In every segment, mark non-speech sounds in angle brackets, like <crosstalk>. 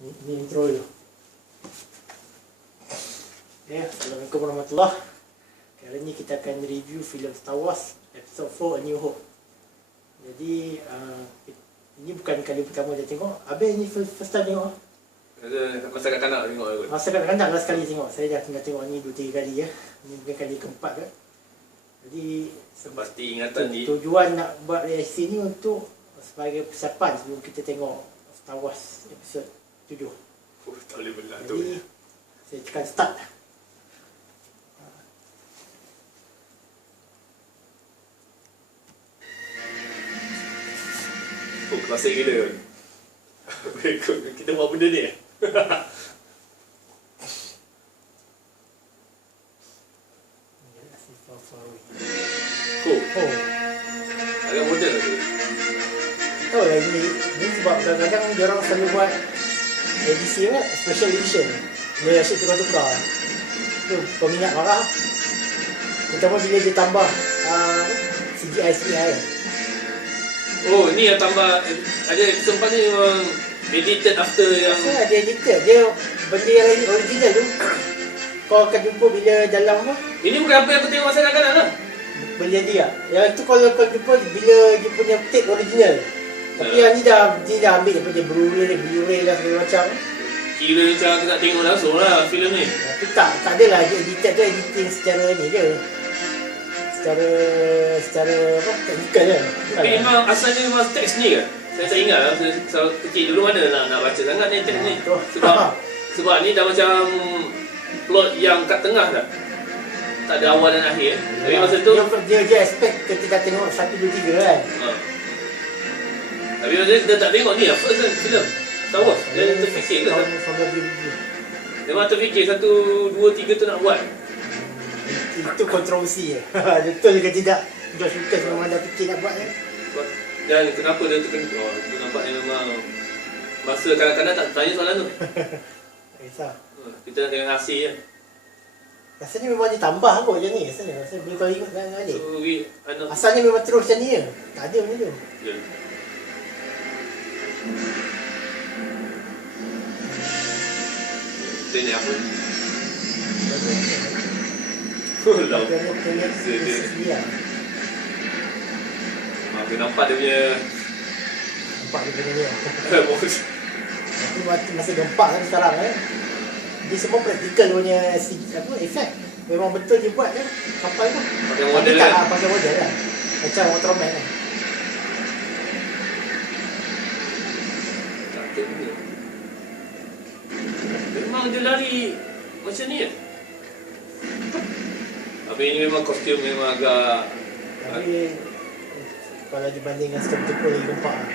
Ni, intro dulu. Ya, Assalamualaikum warahmatullahi Kali ni kita akan review filem Star Wars Episode 4 A New Hope. Jadi, uh, ini bukan kali pertama dia tengok. Habis ni first, first time tengok. Masa kanak-kanak tengok aku. Masa kadang-kadang lah sekali tengok. Saya dah tengah tengok ni 2-3 kali ya. Ini mungkin kali keempat kan. Jadi, Pasti ingatan di tujuan nak buat reaksi ni untuk sebagai persiapan sebelum kita tengok Star Wars episod 7. Oh, tak boleh belah tu. Jadi saya tekan start. Oh, klasik gila. <laughs> Kita buat benda ni <laughs> edisi kan, special edition. Dia asyik tukar-tukar. Tu peminat marah. Terutama bila dia tambah uh, CGI CGI. Oh, ni yang tambah ada episode 4 ni memang edited after yang Rasa dia edited. Dia benda yang original tu. Kau akan jumpa bila dalam apa? ini bukan apa yang aku tengok masa kanak-kanak lah. Beli dia. Yang itu kalau kau jumpa bila dia punya tape original. Tapi Ya. yang ni dah dia dah ambil daripada Blu-ray, Blu-ray dan segala macam. Kira macam aku tak tengok langsung lah filem ni. Tapi tak, tak adalah dia edited tu editing secara ni je. Secara secara apa? Teknikal je. Tapi lah. memang asalnya memang teks ni ke? Saya tak ingat lah, saya, saya kecil dulu mana nak, nak baca sangat ni teks ni. Sebab <laughs> sebab ni dah macam plot yang kat tengah dah. Tak ada awal dan akhir. Tapi masa tu dia, dia, dia expect kita dah tengok 1, 2, 3 kan. ha. Tapi masa tu dia tak tengok ni lah first kan filem Star Wars. Dia terfikir ke tak? 1970. Memang terfikir satu, dua, tiga tu nak buat. Itu kontroversi je. <laughs> Betul ke tidak? George Lucas memang dah fikir nak buat. Sebab- Dan kenapa dia terkena? Oh, tu nampaknya memang masa kadang-kadang tak tanya soalan tu. Tak kisah. Ha, Kita nak tengok hasil je. Rasanya memang dia tambah kot macam ni. Rasanya, rasanya bila kau ingat kan balik. So, we, Asalnya memang terus macam ni je. Tak ada macam tu. Ya. Dia Oh, nampak dia punya Nampak dia punya dia. bos. Tapi masa gempak kan sekarang kan. Dia semua praktikal punya apa, efek. Memang betul dia buat kan. Kapal kan. Pakai model kan? lah, pakai model kan. Macam Ultraman kan. Tak kena. Memang dia lari macam ni ya? Tapi ini memang kostum memang agak Tapi kalau dibanding dengan Stone Temple lagi gempak lah.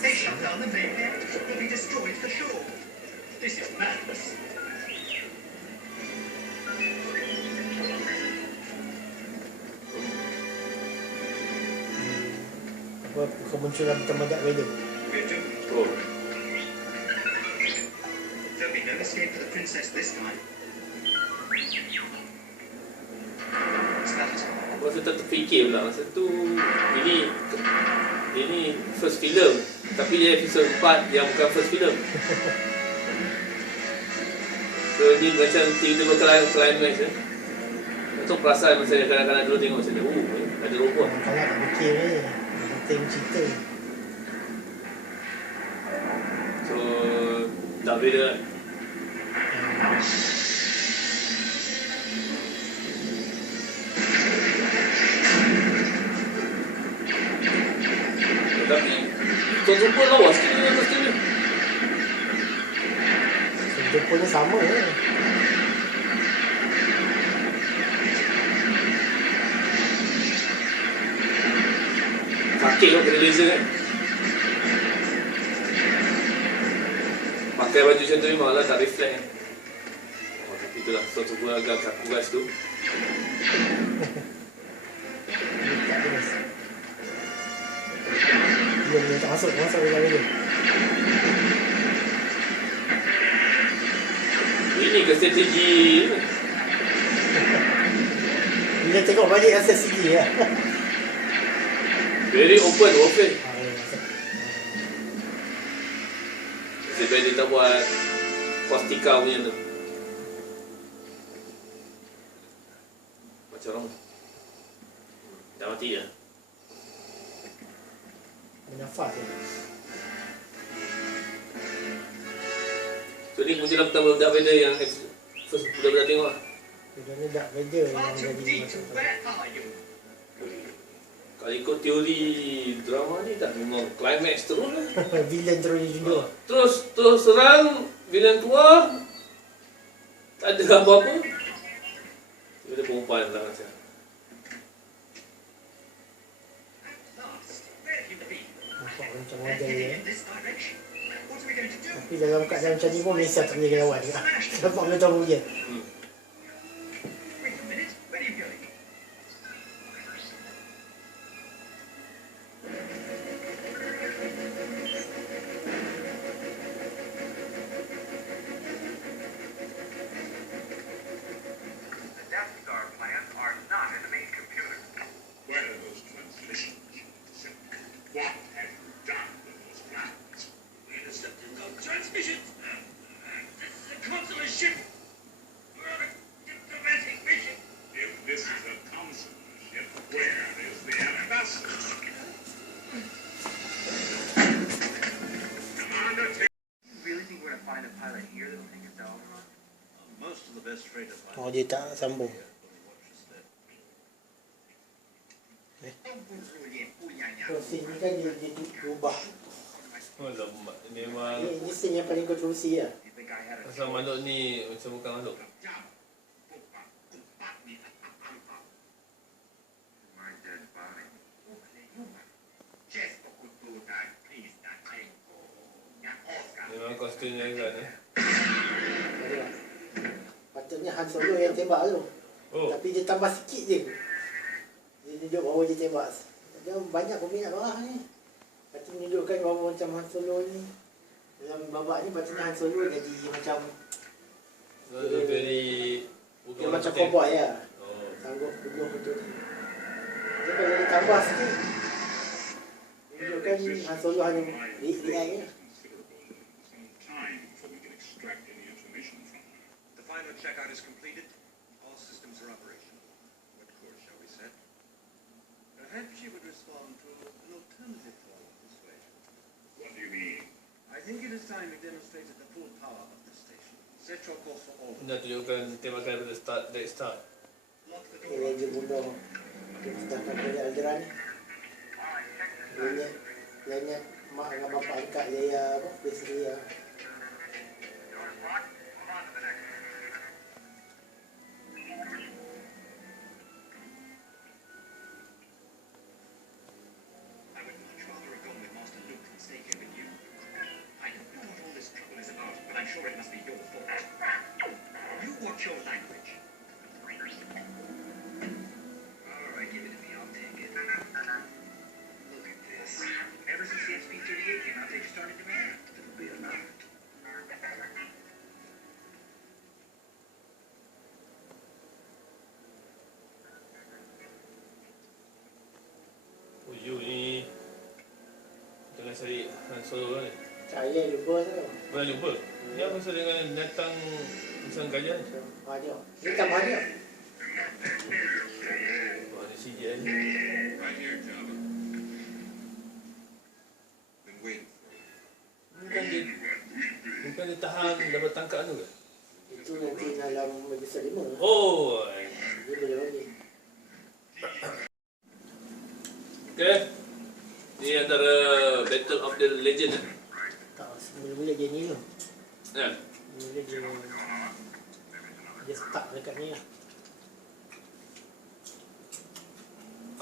They shut down the main airport will be destroyed for sure. This is madness. apa kemunculan pertama doomed. oh. Escape for the princess this time. Masa tu terfikir pula masa tu ini ini first film tapi dia episod 4 yang bukan first film. So ni macam tiba-tiba clim- climax eh. Itu perasaan masa kadang-kadang dulu tengok macam ni, oh ada robot. Kalau tak fikir ni, penting cerita. So tak beda kan. Tuan lawas ke sama je. Sakit kena laser kan? Pakai baju macam tu memang lah tak reflect kan? Tuan Super agak kaku guys tu tak. Dia dia tak masuk, tak masuk dalam dia. Ini ke strategi Bila tengok balik rasa CG lah. Very open warfare Ah, ya, baik dia tak buat Plastika punya tu Kemunculan pertama Darth Vader yang ex- First budak-budak tengok. Lah Sebenarnya Darth Vader yang jadi you? Kalau ikut teori drama ni tak memang climax terus lah. <laughs> Villain terus dijunjuk. Terus terus serang Villain keluar Tak ada apa-apa Dia perempuan lah macam? Nampak macam model heading Tapi dalam keadaan macam ni pun Malaysia tak boleh lawan. <laughs> Nampak macam tahu Oh dia tak sambung. Terus scene ni kan dia, dia berubah. Oh, memang Ini, ini scene yang paling kontroversi lah. You think I had a Asal makhluk ni macam bukan makhluk? Memang kostum yang kan eh Ada. Patutnya Han Solo yang tembak tu. Oh Tapi dia tambah sikit je. Dia tunjuk bahawa dia tembak. Dia banyak peminat bawah ni. Patut menunjukkan bahawa macam Han Solo ni. Dalam babak ni patutnya Han Solo jadi macam Dia very dia macam cowboy lah. Oh Sanggup bunuh untuk ni. Dia kalau dia tambah sikit. Tunjukkan Han Solo hanya di di air final checkout is completed. All systems are operational. What course shall we set? Perhaps she would respond to an alternative form of persuasion. What do you mean? I think it is time we demonstrated the full power of the station. Set your course for all. Nak tunjukkan tembakan daripada start Dari start Lock the Dia door. yang dia bunuh. Dia sedangkan dari Alderan ni. Dia ingat, dia ingat mak dengan bapak angkat dia ya apa? Basically ya. Tengah cari Han Solo kan ni Saya lupa tu. Pernah jumpa Ni apa pasal dengan datang Misal gajah ni Ah dia. Dia tambah dia. Oh ni CGI ni. Bukan dia Bukan dia tahan Dapat tangkap tu ke Itu nanti dalam episod 5. Oh Dia boleh bagi. Okay Ni antara the Legend eh Tak, mula-mula dia ni tu. Ya Mula dia dia stuck dekat ni lah.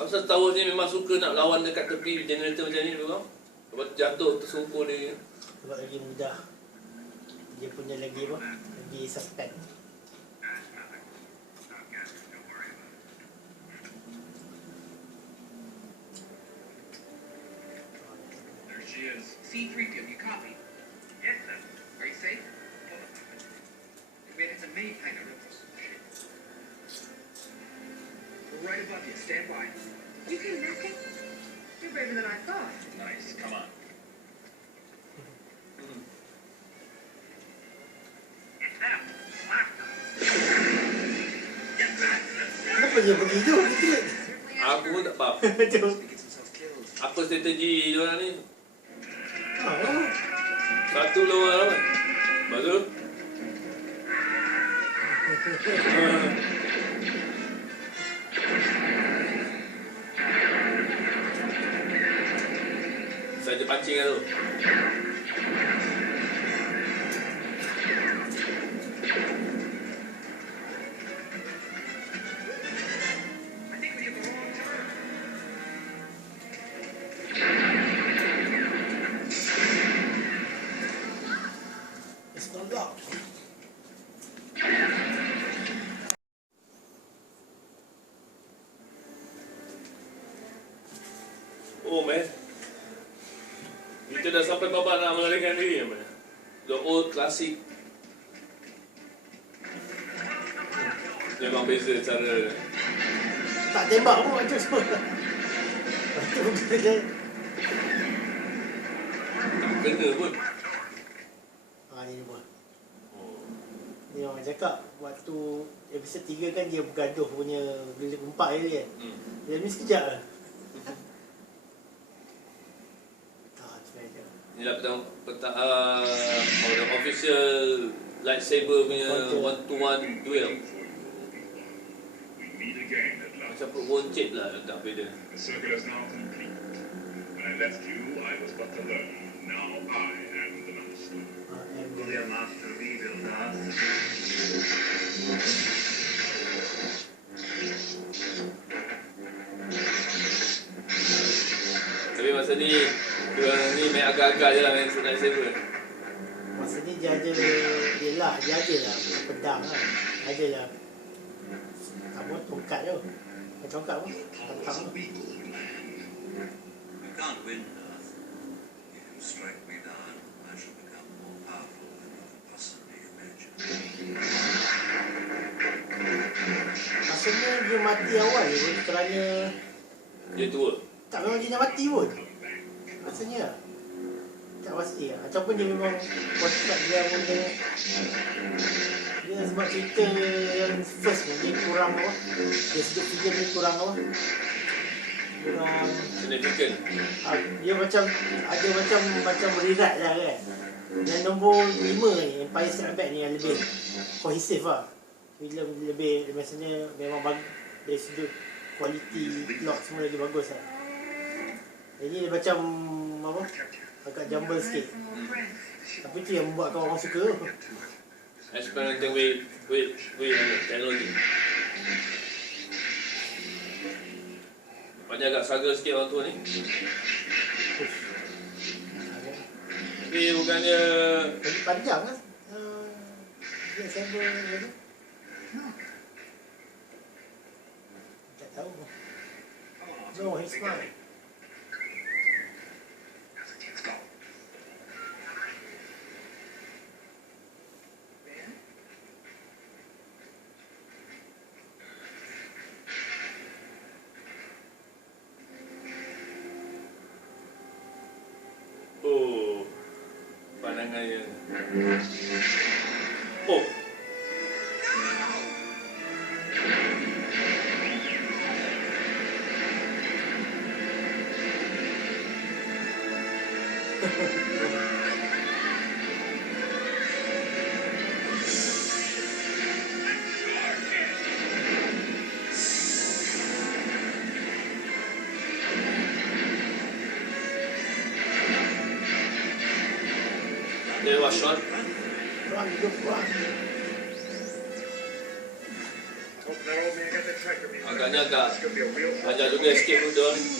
Star Wars ni memang suka nak lawan dekat tepi generator macam ni Lepas tu jatuh tersungkur dia Sebab lagi mudah. Dia punya lagi apa? Lagi suspend. C-3PO, you copy? Yes, sir. Are you safe? Command has a main hangar on this ship. We're right above you. Stand by. You can make it. You're braver than I thought. Nice. Come on. Kenapa dia begitu? Aku tak faham. Apa <laughs> strategi diorang ni? Satu lawan lawan. Lepas? Saja pancing kan tu. Dah sampai babak nak melarikan diri man. The old classic. Memang beza cara Tak tembak pun macam semua. Tak kena pun. Ha ni dia buat. Oh. Ni orang cakap waktu episod 3 kan dia bergaduh punya bila empat kali kan. Hmm. Dia ni sekejap lah. Tak sengaja. Ni lah petang, petang uh, the official lightsaber punya one to one duel. We meet again at last. Macam perut boncit lah letak Vader. The circle is now complete. When I left you, I was but the learner. Now I am the master. And Will your master reveal that? Tapi masa ni Diorang ni main agak-agak je lah main ni dia ada Dia lah Dia ada lah Pedang kan Ada lah Apa tongkat tu Macam tongkat apa Tentang tu You can't win, Darth. If you strike me down, I shall become more powerful than you can possibly imagine. Maksudnya dia mati awal pun Kerana Dia tua. Tak memang dia nak mati pun Rasanya Tak pasti lah. Ataupun dia memang Kontrak dia pun dia Dia sebab cerita yang first ni Dia kurang apa Dia sedut filem ni kurang apa. Kurang Significant. ah, Dia macam Ada macam Macam rewrite lah kan. Yang nombor 5 ni Empire Strikes Back ni yang lebih Cohesive lah. Filem lebih Maksudnya Memang bagus Dari sudut Quality Plot semua lagi bagus lah. Jadi dia macam Apa Agak jumble sikit. Tapi tu yang membuatkan orang suka? Tu Experimenting with with with teknologi. Banyak agak struggle sikit orang tua ni. Tapi bukannya Lagi panjang uh, Dia sabar lagi Tak tahu. No, he's fine ngayon. Be a real Ajar juga dia orang ni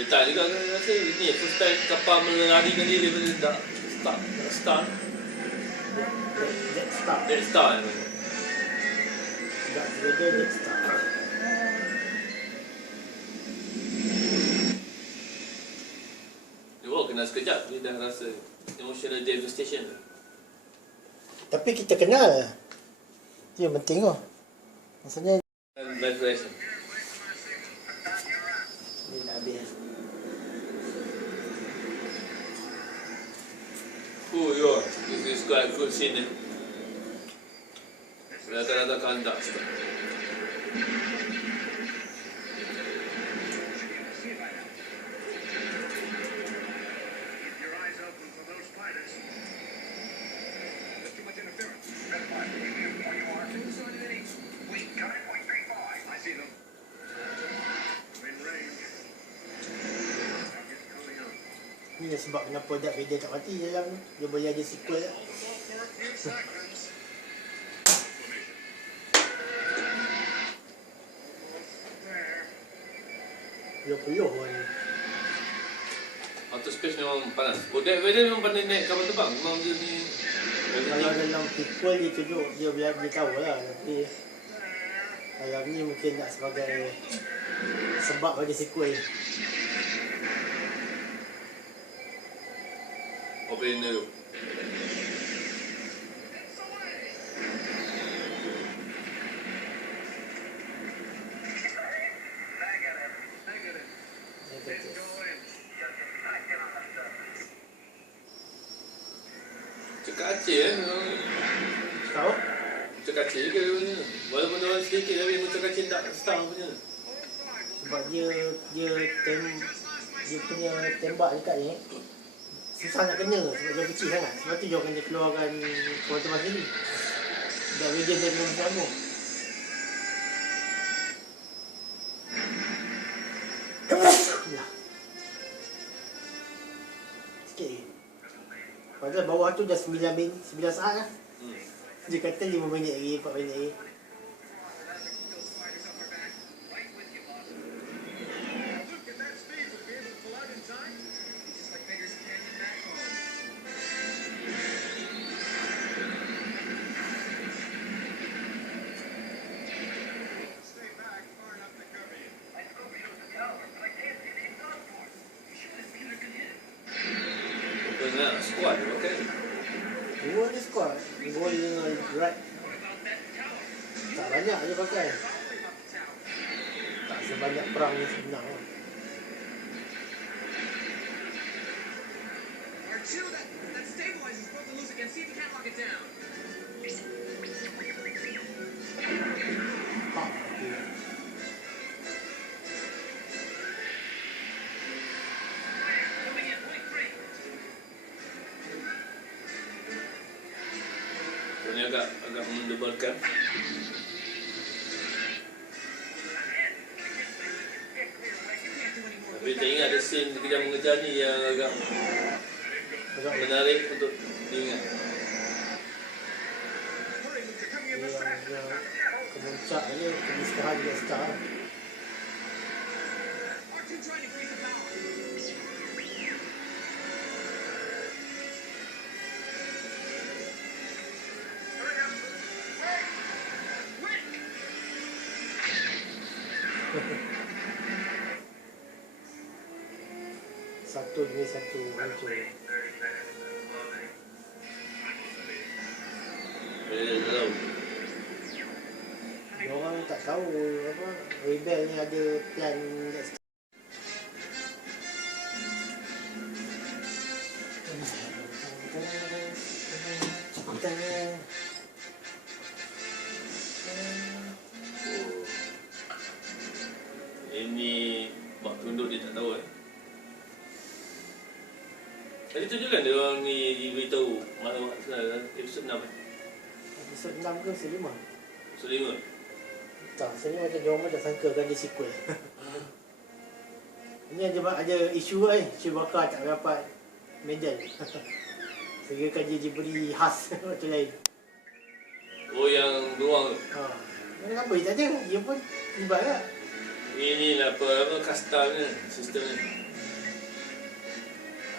Letak juga kan rasa ni first time kapal melarikan diri daripada dak start dak start That start Dead Star ni Tak sebetul Oh kena sekejap dia dah rasa emotional devastation Tapi kita kenal. Itu yang penting tu. Maksudnya vibration Dia nak habis. Oh yeah, this is quite a good scene eh. Rata-rata kandak sebab kenapa Darth Vader tak mati dalam ni. Dia boleh ada sequel lah. Hold off for a few seconds. Almost there. Puyuh-puyuh pun. Outer space memang panas. Oh, Darth Vader memang pandai naik kapal terbang. Memang dia ni... Kalau dalam prequel dia tunjuk dia biar dia tahu lah tapi dalam ni mungkin nak sebagai sebab bagi sequel. I'll be new. Lah. Sikit lagi. Padahal bawah tu dah 9 min 9 saat lah. Dia kata 5 minit lagi, 4 minit lagi. Right. Tak banyak je pakai. Tak sebanyak perang ni sebenarnya. R2, that, that stabilizer's broken loose again. See if you can't lock it down. Mengejar ni yang agak menarik untuk diingat. Hurry, Luke, they're coming in orang tak tahu apa Rebel ni ada plan Episod 6 ke episod 5? Episod 5. Tak, sebenarnya macam dia orang macam sangka kan dia sequel. <laughs> Ini ada ada isu eh, isu bakar tak dapat medal. <laughs> Sehingga kan dia diberi khas <laughs> macam lain. Oh yang beruang tu. Ha. Kenapa dia tak ada? Dia pun tiba lah. Inilah apa apa kastamnya sistemnya.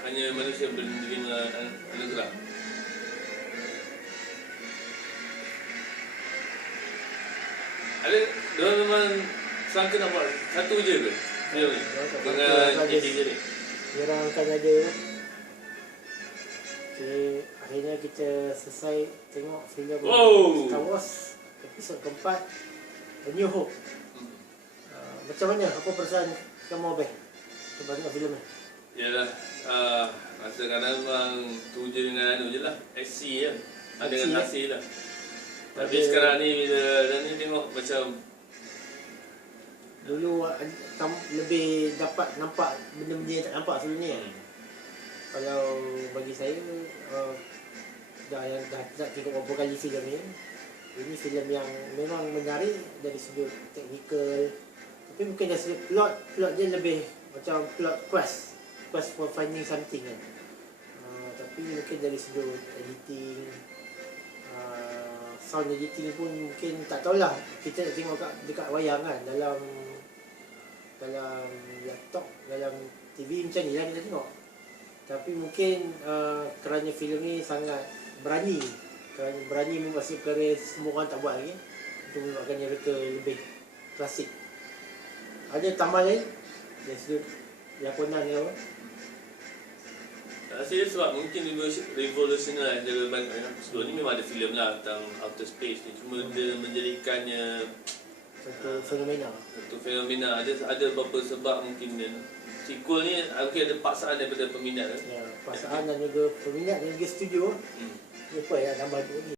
Hanya manusia boleh menerima an- anugerah. Ada dia orang memang sangka nak buat satu je ke? Dia ni dengan JJ ni. Dia orang akan ada Okay, akhirnya kita selesai tengok filem Wow. Star Wars episod keempat A New Hope. Uh, macam mana? Apa perasaan kamu Abel? Lepas tengok filem ni? Yalah, uh, rasa kadang memang tu je dengan anu je lah. SC je. Ada dengan SC, eh? lah. Tapi Ada- sekarang ni bila dan ni tengok macam Dulu tam, lebih dapat nampak benda-benda yang tak nampak sebelum ni kan. hmm, Kalau bagi saya uh, dah yang dah dah tengok beberapa kali filem ni ini filem yang memang menarik dari sudut teknikal. Tapi mungkin dari sudut plot plot dia lebih macam plot quest quest for finding something kan. Uh, tapi mungkin dari sudut editing sound editing pun mungkin tak tahulah. Kita nak tengok kat, dekat wayang kan dalam dalam laptop dalam TV macam ni lah kita tengok. Tapi mungkin uh, kerana filem ni sangat berani. Kerana berani memasuki perkara semua orang tak buat lagi untuk membuatkan mereka lebih klasik. Ada tambahan lain? Dari sudut lakonan ke apa tak rasa dia sebab mungkin revolution- revolutionary dia banyak yang sebelum ni memang ada filem lah tentang outer space ni. Cuma dia menjadikannya satu fenomena. satu fenomena. Ada ada beberapa sebab mungkin dia. Sequel ni mungkin ada paksaan daripada peminat kan ya, pasangan dan juga peminat dan juga studio hmm. apa ya tambah dua ni